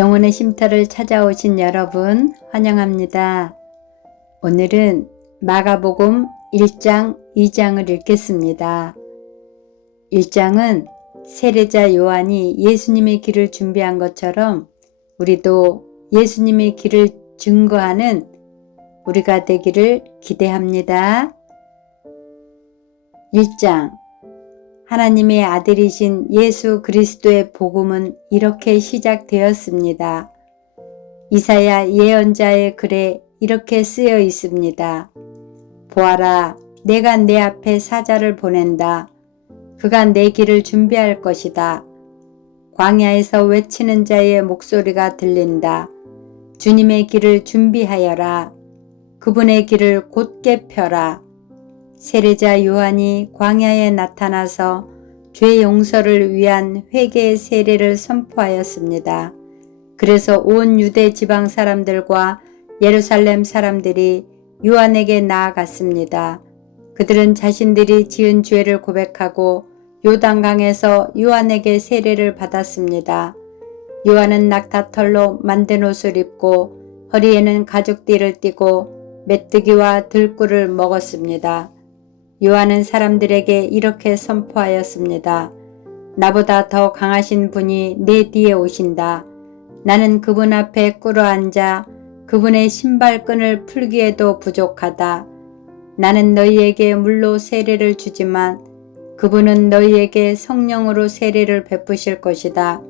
영혼의 쉼터를 찾아오신 여러분 환영합니다. 오늘은 마가복음 1장 2장을 읽겠습니다. 1장은 세례자 요한이 예수님의 길을 준비한 것처럼 우리도 예수님의 길을 증거하는 우리가 되기를 기대합니다. 1장 하나님의 아들이신 예수 그리스도의 복음은 이렇게 시작되었습니다. 이사야 예언자의 글에 이렇게 쓰여 있습니다. 보아라, 내가 내 앞에 사자를 보낸다. 그가 내 길을 준비할 것이다. 광야에서 외치는 자의 목소리가 들린다. 주님의 길을 준비하여라. 그분의 길을 곧게 펴라. 세례자 요한이 광야에 나타나서 죄 용서를 위한 회개의 세례를 선포하였습니다. 그래서 온 유대 지방 사람들과 예루살렘 사람들이 요한에게 나아갔습니다. 그들은 자신들이 지은 죄를 고백하고 요단강에서 요한에게 세례를 받았습니다. 요한은 낙타털로 만든 옷을 입고 허리에는 가죽띠를 띠고 메뚜기와 들꿀을 먹었습니다. 요한은 사람들에게 이렇게 선포하였습니다. 나보다 더 강하신 분이 내 뒤에 오신다. 나는 그분 앞에 꿇어앉아 그분의 신발끈을 풀기에도 부족하다. 나는 너희에게 물로 세례를 주지만 그분은 너희에게 성령으로 세례를 베푸실 것이다.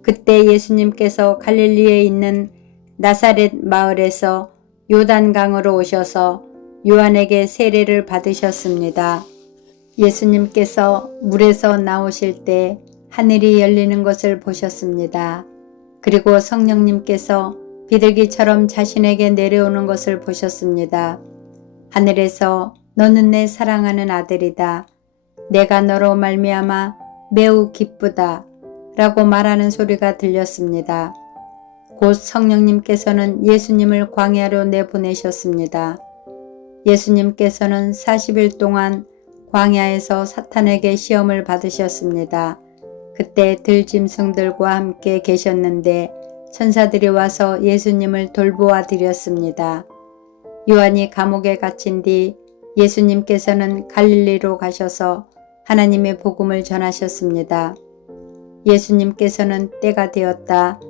그때 예수님께서 갈릴리에 있는 나사렛 마을에서 요단강으로 오셔서 요한에게 세례를 받으셨습니다. 예수님께서 물에서 나오실 때 하늘이 열리는 것을 보셨습니다. 그리고 성령님께서 비둘기처럼 자신에게 내려오는 것을 보셨습니다. 하늘에서 너는 내 사랑하는 아들이다. 내가 너로 말미암아 매우 기쁘다. 라고 말하는 소리가 들렸습니다. 곧 성령님께서는 예수님을 광야로 내보내셨습니다. 예수님께서는 40일 동안 광야에서 사탄에게 시험을 받으셨습니다. 그때 들짐승들과 함께 계셨는데 천사들이 와서 예수님을 돌보아 드렸습니다. 요한이 감옥에 갇힌 뒤 예수님께서는 갈릴리로 가셔서 하나님의 복음을 전하셨습니다. 예수님께서는 때가 되었다.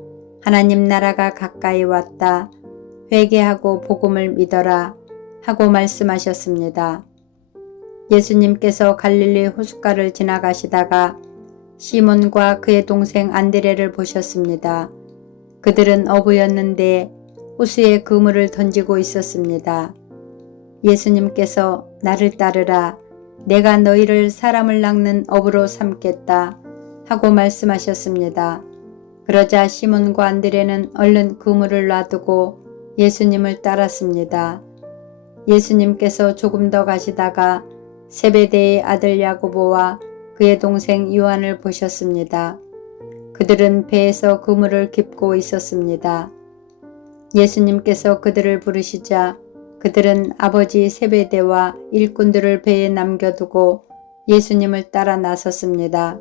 하나님 나라가 가까이 왔다. 회개하고 복음을 믿어라. 하고 말씀하셨습니다. 예수님께서 갈릴리 호숫가를 지나가시다가 시몬과 그의 동생 안드레를 보셨습니다. 그들은 어부였는데 호수에 그물을 던지고 있었습니다. 예수님께서 나를 따르라. 내가 너희를 사람을 낚는 어부로 삼겠다. 하고 말씀하셨습니다. 그러자 시몬과 안드레는 얼른 그물을 놔두고 예수님을 따랐습니다. 예수님께서 조금 더 가시다가 세베대의 아들 야고보와 그의 동생 요한을 보셨습니다. 그들은 배에서 그물을 깁고 있었습니다. 예수님께서 그들을 부르시자 그들은 아버지 세베대와 일꾼들을 배에 남겨두고 예수님을 따라 나섰습니다.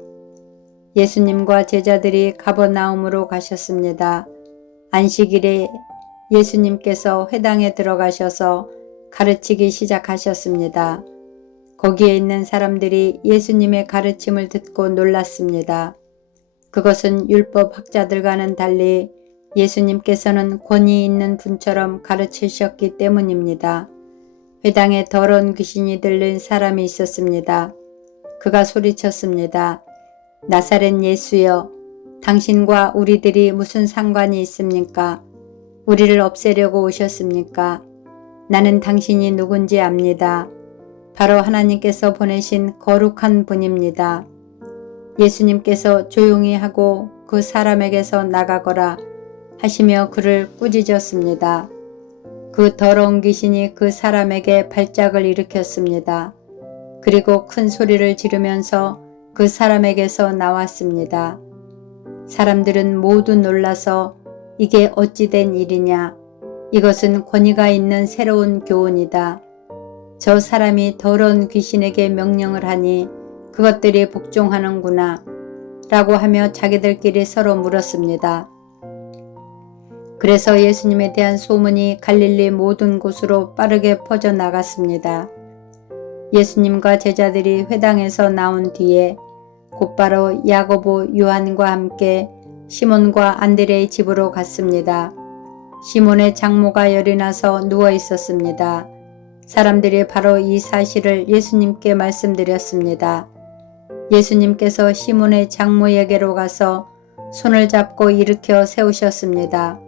예수님과 제자들이 가버나움으로 가셨습니다. 안식일에 예수님께서 회당에 들어가셔서 가르치기 시작하셨습니다. 거기에 있는 사람들이 예수님의 가르침을 듣고 놀랐습니다. 그것은 율법 학자들과는 달리 예수님께서는 권위 있는 분처럼 가르치셨기 때문입니다. 회당에 더러운 귀신이 들린 사람이 있었습니다. 그가 소리쳤습니다. 나사렛 예수여, 당신과 우리들이 무슨 상관이 있습니까? 우리를 없애려고 오셨습니까? 나는 당신이 누군지 압니다. 바로 하나님께서 보내신 거룩한 분입니다. 예수님께서 조용히 하고 그 사람에게서 나가거라 하시며 그를 꾸짖었습니다. 그 더러운 귀신이 그 사람에게 발작을 일으켰습니다. 그리고 큰 소리를 지르면서 그 사람에게서 나왔습니다. 사람들은 모두 놀라서 이게 어찌 된 일이냐? 이것은 권위가 있는 새로운 교훈이다. 저 사람이 더러운 귀신에게 명령을 하니 그것들이 복종하는구나 라고 하며 자기들끼리 서로 물었습니다. 그래서 예수님에 대한 소문이 갈릴리 모든 곳으로 빠르게 퍼져나갔습니다. 예수님과 제자들이 회당에서 나온 뒤에 곧바로 야고보, 요한과 함께 시몬과 안드레의 집으로 갔습니다. 시몬의 장모가 열이 나서 누워 있었습니다. 사람들이 바로 이 사실을 예수님께 말씀드렸습니다. 예수님께서 시몬의 장모에게로 가서 손을 잡고 일으켜 세우셨습니다.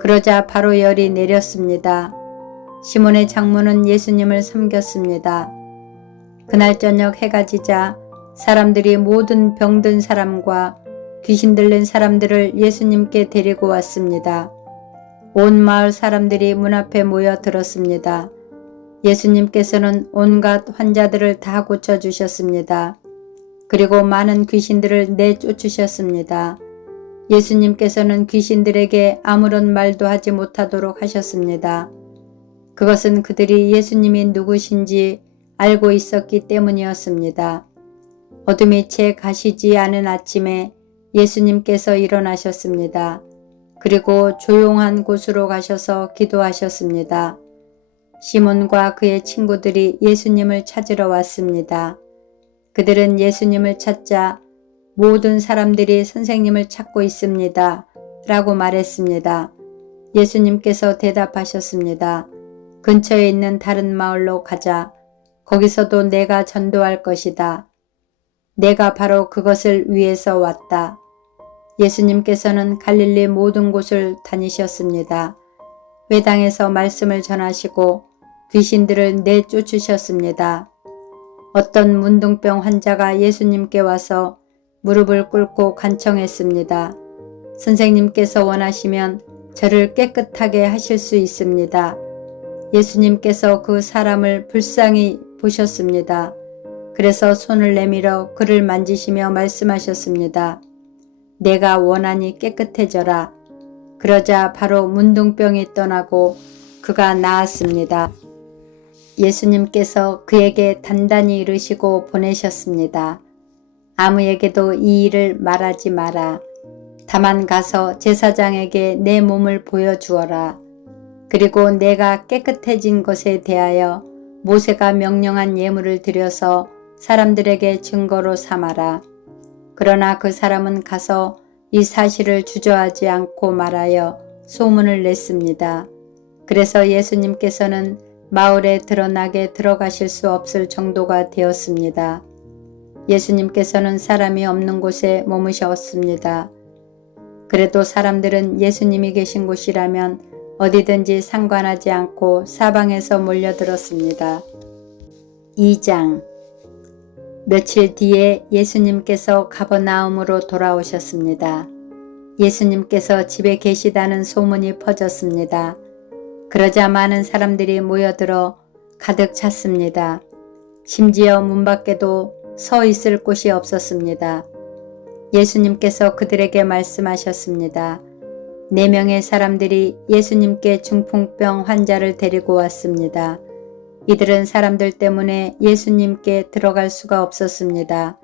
그러자 바로 열이 내렸습니다. 시몬의 장모는 예수님을 섬겼습니다. 그날 저녁 해가 지자 사람들이 모든 병든 사람과 귀신 들린 사람들을 예수님께 데리고 왔습니다. 온 마을 사람들이 문 앞에 모여 들었습니다. 예수님께서는 온갖 환자들을 다 고쳐주셨습니다. 그리고 많은 귀신들을 내쫓으셨습니다. 예수님께서는 귀신들에게 아무런 말도 하지 못하도록 하셨습니다. 그것은 그들이 예수님이 누구신지 알고 있었기 때문이었습니다. 어둠이 채 가시지 않은 아침에 예수님께서 일어나셨습니다. 그리고 조용한 곳으로 가셔서 기도하셨습니다. 시몬과 그의 친구들이 예수님을 찾으러 왔습니다. 그들은 예수님을 찾자 모든 사람들이 선생님을 찾고 있습니다. 라고 말했습니다. 예수님께서 대답하셨습니다. 근처에 있는 다른 마을로 가자. 거기서도 내가 전도할 것이다. 내가 바로 그것을 위해서 왔다. 예수님께서는 갈릴리 모든 곳을 다니셨습니다. 회당에서 말씀을 전하시고 귀신들을 내쫓으셨습니다. 어떤 문둥병 환자가 예수님께 와서 무릎을 꿇고 간청했습니다. 선생님께서 원하시면 저를 깨끗하게 하실 수 있습니다. 예수님께서 그 사람을 불쌍히 보셨습니다. 그래서 손을 내밀어 그를 만지시며 말씀하셨습니다. 내가 원하니 깨끗해져라. 그러자 바로 문둥병이 떠나고 그가 나았습니다. 예수님께서 그에게 단단히 이르시고 보내셨습니다. 아무에게도 이 일을 말하지 마라. 다만 가서 제사장에게 내 몸을 보여주어라. 그리고 내가 깨끗해진 것에 대하여 모세가 명령한 예물을 드려서 사람들에게 증거로 삼아라. 그러나 그 사람은 가서 이 사실을 주저하지 않고 말하여 소문을 냈습니다. 그래서 예수님께서는 마을에 드러나게 들어가실 수 없을 정도가 되었습니다. 예수님께서는 사람이 없는 곳에 머무셨습니다. 그래도 사람들은 예수님이 계신 곳이라면 어디든지 상관하지 않고 사방에서 몰려들었습니다. 2장 며칠 뒤에 예수님께서 가버나움으로 돌아오셨습니다. 예수님께서 집에 계시다는 소문이 퍼졌습니다. 그러자 많은 사람들이 모여들어 가득 찼습니다. 심지어 문 밖에도 서 있을 곳이 없었습니다. 예수님께서 그들에게 말씀하셨습니다. 4명의 사람들이 예수님께 중풍병 환자를 데리고 왔습니다. 이들은 사람들 때문에 예수님께 들어갈 수가 없었습니다.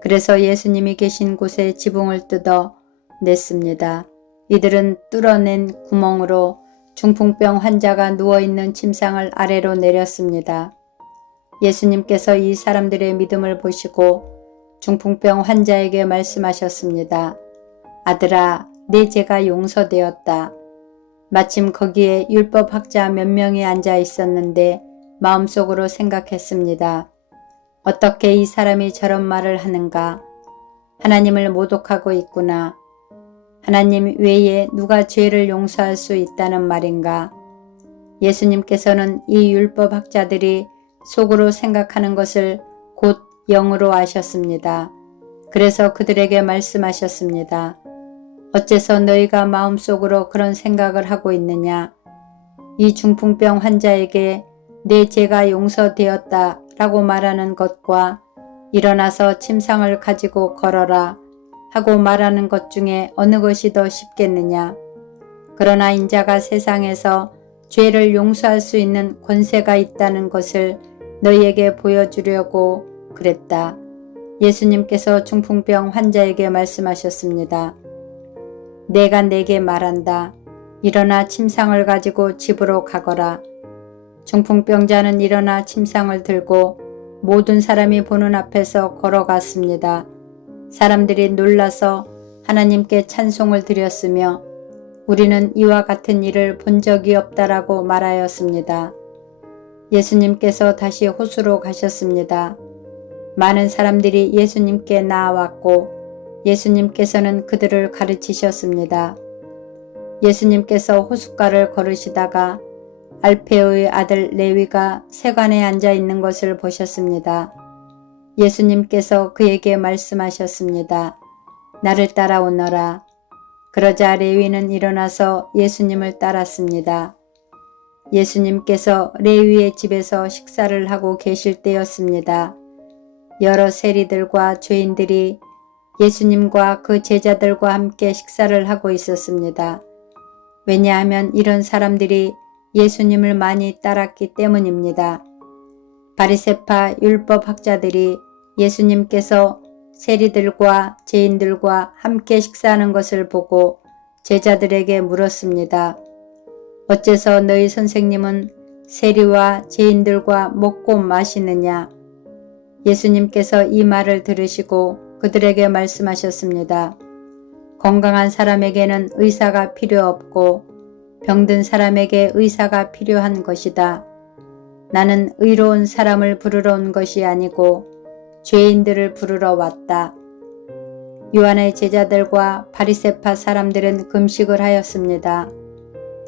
그래서 예수님이 계신 곳에 지붕을 뜯어 냈습니다. 이들은 뚫어낸 구멍으로 중풍병 환자가 누워있는 침상을 아래로 내렸습니다. 예수님께서 이 사람들의 믿음을 보시고 중풍병 환자에게 말씀하셨습니다. 아들아, 내 죄가 용서되었다. 마침 거기에 율법학자 몇 명이 앉아 있었는데 마음속으로 생각했습니다. 어떻게 이 사람이 저런 말을 하는가? 하나님을 모독하고 있구나. 하나님 외에 누가 죄를 용서할 수 있다는 말인가? 예수님께서는 이 율법학자들이 속으로 생각하는 것을 곧 영으로 아셨습니다. 그래서 그들에게 말씀하셨습니다. 어째서 너희가 마음속으로 그런 생각을 하고 있느냐? 이 중풍병 환자에게 내 죄가 용서되었다 라고 말하는 것과 일어나서 침상을 가지고 걸어라 하고 말하는 것 중에 어느 것이 더 쉽겠느냐? 그러나 인자가 세상에서 죄를 용서할 수 있는 권세가 있다는 것을 너희에게 보여주려고 그랬다. 예수님께서 중풍병 환자에게 말씀하셨습니다. 내가 네게 말한다. 일어나 침상을 가지고 집으로 가거라. 중풍병자는 일어나 침상을 들고 모든 사람이 보는 앞에서 걸어갔습니다. 사람들이 놀라서 하나님께 찬송을 드렸으며 우리는 이와 같은 일을 본 적이 없다라고 말하였습니다. 예수님께서 다시 호수로 가셨습니다. 많은 사람들이 예수님께 나아왔고 예수님께서는 그들을 가르치셨습니다. 예수님께서 호숫가를 걸으시다가 알페오의 아들 레위가 세관에 앉아 있는 것을 보셨습니다. 예수님께서 그에게 말씀하셨습니다. 나를 따라오너라. 그러자 레위는 일어나서 예수님을 따랐습니다. 예수님께서 레위의 집에서 식사를 하고 계실 때였습니다. 여러 세리들과 죄인들이 예수님과 그 제자들과 함께 식사를 하고 있었습니다. 왜냐하면 이런 사람들이 예수님을 많이 따랐기 때문입니다. 바리새파 율법학자들이 예수님께서 세리들과 죄인들과 함께 식사하는 것을 보고 제자들에게 물었습니다. 어째서 너희 선생님은 세리와 죄인들과 먹고 마시느냐? 예수님께서 이 말을 들으시고 그들에게 말씀하셨습니다. 건강한 사람에게는 의사가 필요 없고 병든 사람에게 의사가 필요한 것이다. 나는 의로운 사람을 부르러 온 것이 아니고 죄인들을 부르러 왔다. 요한의 제자들과 바리새파 사람들은 금식을 하였습니다.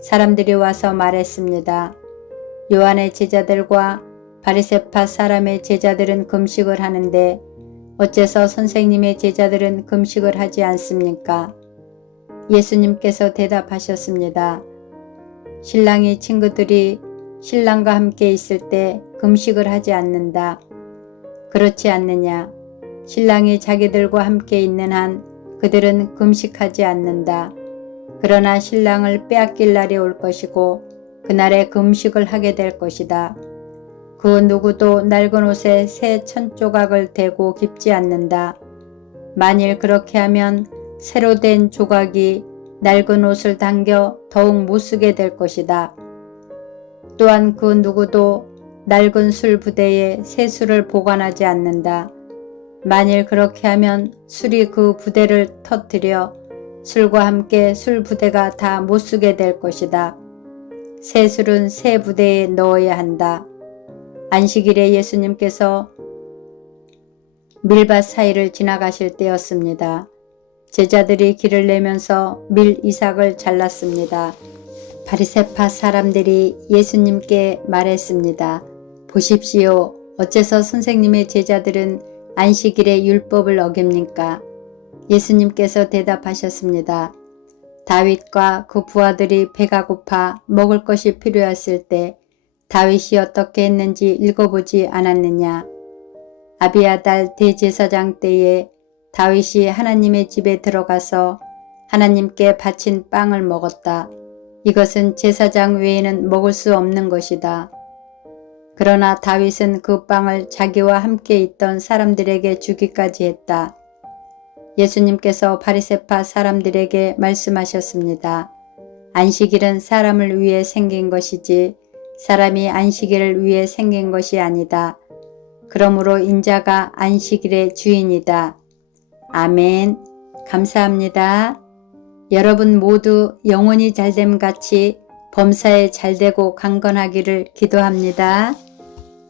사람들이 와서 말했습니다. 요한의 제자들과 바리새파 사람의 제자들은 금식을 하는데 어째서 선생님의 제자들은 금식을 하지 않습니까? 예수님께서 대답하셨습니다. 신랑의 친구들이 신랑과 함께 있을 때 금식을 하지 않는다. 그렇지 않느냐? 신랑이 자기들과 함께 있는 한 그들은 금식하지 않는다. 그러나 신랑을 빼앗길 날이 올 것이고 그날에 금식을 하게 될 것이다. 그 누구도 낡은 옷에 새 천조각을 대고 깁지 않는다. 만일 그렇게 하면 새로 된 조각이 낡은 옷을 당겨 더욱 못쓰게 될 것이다. 또한 그 누구도 낡은 술 부대에 새 술을 보관하지 않는다. 만일 그렇게 하면 술이 그 부대를 터뜨려 술과 함께 술 부대가 다 못쓰게 될 것이다. 새 술은 새 부대에 넣어야 한다. 안식일에 예수님께서 밀밭 사이를 지나가실 때였습니다. 제자들이 길을 내면서 밀 이삭을 잘랐습니다. 바리새파 사람들이 예수님께 말했습니다. 보십시오. 어째서 선생님의 제자들은 안식일에 율법을 어깁니까? 예수님께서 대답하셨습니다. 다윗과 그 부하들이 배가 고파 먹을 것이 필요했을 때 다윗이 어떻게 했는지 읽어보지 않았느냐? 아비아달 대제사장 때에 다윗이 하나님의 집에 들어가서 하나님께 바친 빵을 먹었다. 이것은 제사장 외에는 먹을 수 없는 것이다. 그러나 다윗은 그 빵을 자기와 함께 있던 사람들에게 주기까지 했다. 예수님께서 바리새파 사람들에게 말씀하셨습니다. 안식일은 사람을 위해 생긴 것이지 사람이 안식일을 위해 생긴 것이 아니다. 그러므로 인자가 안식일의 주인이다. 아멘. 감사합니다. 여러분 모두 영혼이 잘됨같이 범사에 잘되고 강건하기를 기도합니다.